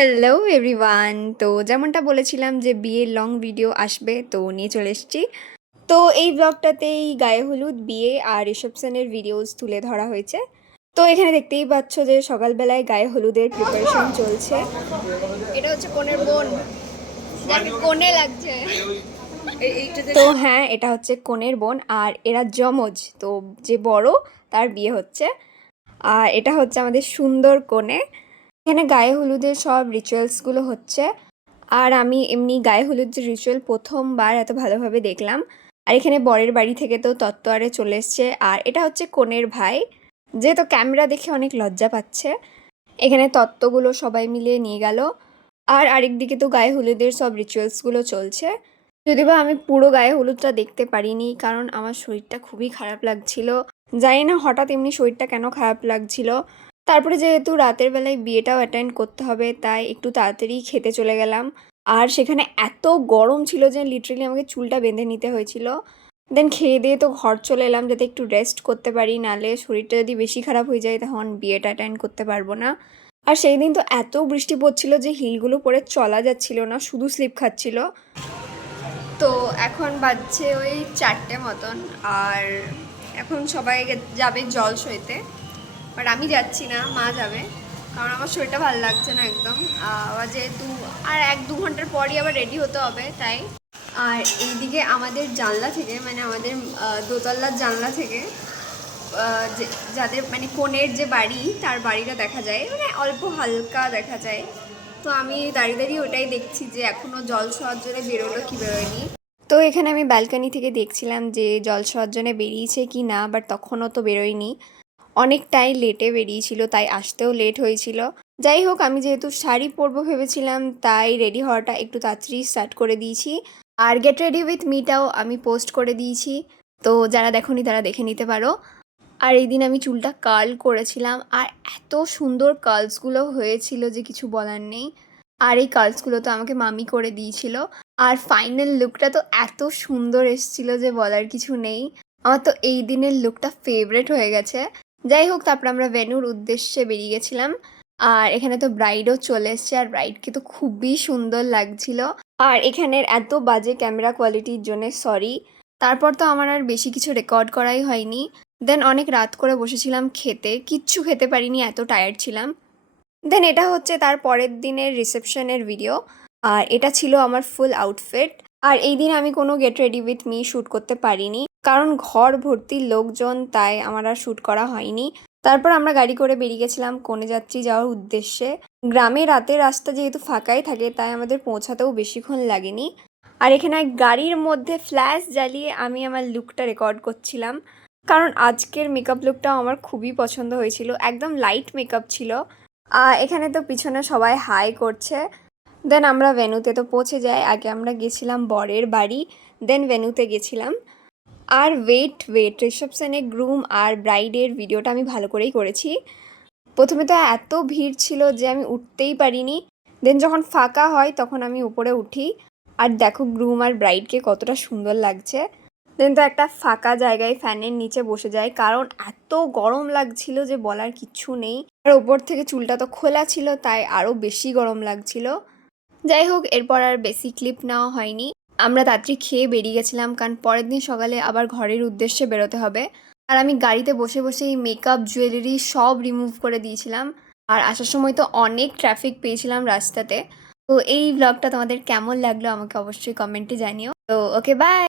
Hello everyone. তো যেমনটা বলেছিলাম যে বিয়ের লং ভিডিও আসবে, তো নিয়ে চলে এসেছি। তো এই ব্লগটাতেই গায়ে হলুদ, বিয়ে আর রিসেপশনের ভিডিওস তুলে ধরা হয়েছে। তো এখানে দেখতেই পাচ্ছ যে সকালবেলায় গায়ে হলুদের প্রিপারেশন চলছে। এটা হচ্ছে কনের বোন, যাকে কনে লাগছে। তো হ্যাঁ, এটা হচ্ছে কনের বোন আর এরা যমজ। তো যে বড় তার বিয়ে হচ্ছে। আর এটা হচ্ছে আমাদের সুন্দর কনে। এখানে গায়ে হলুদের সব রিচুয়ালসগুলো হচ্ছে। আর আমি এমনি গায়ে হলুদ যে রিচুয়াল প্রথমবার এত ভালোভাবে দেখলাম। আর এখানে বরের বাড়ি থেকে তো তত্ত্বয়ারে চলে এসছে। আর এটা হচ্ছে কনের ভাই, যে তো ক্যামেরা দেখে অনেক লজ্জা পাচ্ছে। এখানে তত্ত্বগুলো সবাই মিলে নিয়ে গেল। আর আরেকদিকে তো গায়ে হলুদের সব রিচুয়ালসগুলো চলছে। যদিও বা আমি পুরো গায়ে হলুদটা দেখতে পারিনি, কারণ আমার শরীরটা খুবই খারাপ লাগছিল। জানি না হঠাৎ এমনি শরীরটা কেন খারাপ লাগছিল। তারপরে যেহেতু রাতের বেলায় বিয়েটাও অ্যাটেন্ড করতে হবে, তাই একটু তাড়াতাড়ি খেতে চলে গেলাম। আর সেখানে এত গরম ছিল যে লিটারেলি আমাকে চুলটা বেঁধে নিতে হয়েছিল। দেন খেয়ে দিয়ে তো ঘর চলে এলাম যাতে একটু রেস্ট করতে পারি, নাহলে শরীরটা যদি বেশি খারাপ হয়ে যায় তখন বিয়েটা অ্যাটেন্ড করতে পারবো না। আর সেই দিন তো এত বৃষ্টি পড়ছিল যে হিলগুলো পরে চলা যাচ্ছিল না, শুধু স্লিপ খাচ্ছিল। তো এখন বাজছে ওই 4টে মতন। আর এখন সবাই যাবে জল সইতে, বাট আমি যাচ্ছি না, মা যাবে। কারণ আমার শরীরটা ভালো লাগছে না একদম। আবার যেহেতু আর 1-2 ঘন্টার পরই আবার রেডি হতে হবে, তাই। আর এইদিকে আমাদের জানলা থেকে, মানে আমাদের দোতলার জানলা থেকে যাদের মানে কনের যে বাড়ি, তার বাড়িটা দেখা যায়, মানে অল্প হালকা দেখা যায়। তো আমি দাঁড়িয়ে দাঁড়িয়ে ওটাই দেখছি যে এখনও জল ছোঁয়ার জন্য বেরোলো কি বেরোয়নি। তো এখানে আমি ব্যালকনি থেকে দেখছিলাম যে জল ছোঁয়ার জন্য বেরিয়েছে কি না, বাট তখনও তো বেরোয়নি। অনেকটাই লেটে বেরিয়েছিল, তাই আসতেও লেট হয়েছিল। যাই হোক, আমি যেহেতু শাড়ি পরবো ভেবেছিলাম, তাই রেডি হওয়াটা একটু তাড়াতাড়ি স্টার্ট করে দিয়েছি। আর গেট রেডি উইথ মিটাও আমি পোস্ট করে দিয়েছি, তো যারা দেখোনি তারা দেখে নিতে পারো। আর এই দিন আমি চুলটা কার্ল করেছিলাম, আর এত সুন্দর কার্লসগুলো হয়েছিল যে কিছু বলার নেই। আর এই কার্লসগুলো তো আমাকে মামি করে দিয়েছিল। আর ফাইনাল লুকটা তো এত সুন্দর এসেছিল যে বলার কিছু নেই। আমার তো এই দিনের লুকটা ফেভারেট হয়ে গেছে। যাই হোক, তারপর আমরা ভেন্যুর উদ্দেশ্যে বেরিয়ে গেছিলাম। আর এখানে তো ব্রাইডও চলে এসছে, আর ব্রাইডকে তো খুবই সুন্দর লাগছিল। আর এখানের এত বাজে ক্যামেরা কোয়ালিটির জন্য সরি। তারপর তো আমার আর বেশি কিছু রেকর্ড করাই হয়নি। দেন অনেক রাত করে বসেছিলাম খেতে, কিচ্ছু খেতে পারিনি, এত টায়ার্ড ছিলাম। দেন এটা হচ্ছে তার পরের দিনের রিসেপশনের ভিডিও। আর এটা ছিল আমার ফুল আউটফিট। আর এই দিন আমি কোনো get ready with me shoot করতে পারিনি, কারণ ঘর ভর্তি লোকজন, তাই আমার আর শ্যুট করা হয়নি। তারপর আমরা গাড়ি করে বেরিয়ে গেছিলাম কনেযাত্রী যাওয়ার উদ্দেশ্যে। গ্রামে রাতের রাস্তা যেহেতু ফাঁকাই থাকে, তাই আমাদের পৌঁছাতেও বেশিক্ষণ লাগেনি। আর এখানে গাড়ির মধ্যে ফ্ল্যাশ জ্বালিয়ে আমি আমার লুকটা রেকর্ড করছিলাম, কারণ আজকের মেকআপ লুকটাও আমার খুবই পছন্দ হয়েছিল, একদম লাইট মেকআপ ছিল। এখানে তো পিছনে সবাই হাই করছে। দেন আমরা ভেন্যুতে তো পৌঁছে যাই। আগে আমরা গেছিলাম বরের বাড়ি, দেন ভেন্যুতে গেছিলাম। আর ওয়েট রিসেপশনে গ্রুম আর ব্রাইডের ভিডিওটা আমি ভালো করেই করেছি। প্রথমে তো এত ভিড় ছিল যে আমি উঠতেই পারিনি। দেন যখন ফাঁকা হয় তখন আমি উপরে উঠি। আর দেখো গ্রুম আর ব্রাইডকে কতটা সুন্দর লাগছে। দেন তো একটা ফাঁকা জায়গায় ফ্যানের নিচে বসে যাই, কারণ এত গরম লাগছিল যে বলার কিচ্ছু নেই। আর ওপর থেকে চুলটা তো খোলা ছিল, তাই আরও বেশি গরম লাগছিল। যাই হোক, এরপর আর বেশি ক্লিপ নেওয়া হয়নি। আমরা তাড়াতাড়ি খেয়ে বেরিয়ে গেছিলাম, কারণ পরের দিন সকালে আবার ঘরের উদ্দেশ্যে বেরোতে হবে। আর আমি গাড়িতে বসে বসেই মেকআপ জুয়েলারি সব রিমুভ করে দিয়েছিলাম। আর আসার সময় তো অনেক ট্রাফিক পেয়েছিলাম রাস্তাতে। তো এই ব্লগটা তোমাদের কেমন লাগলো আমাকে অবশ্যই কমেন্টে জানিও। তো ওকে, বাই।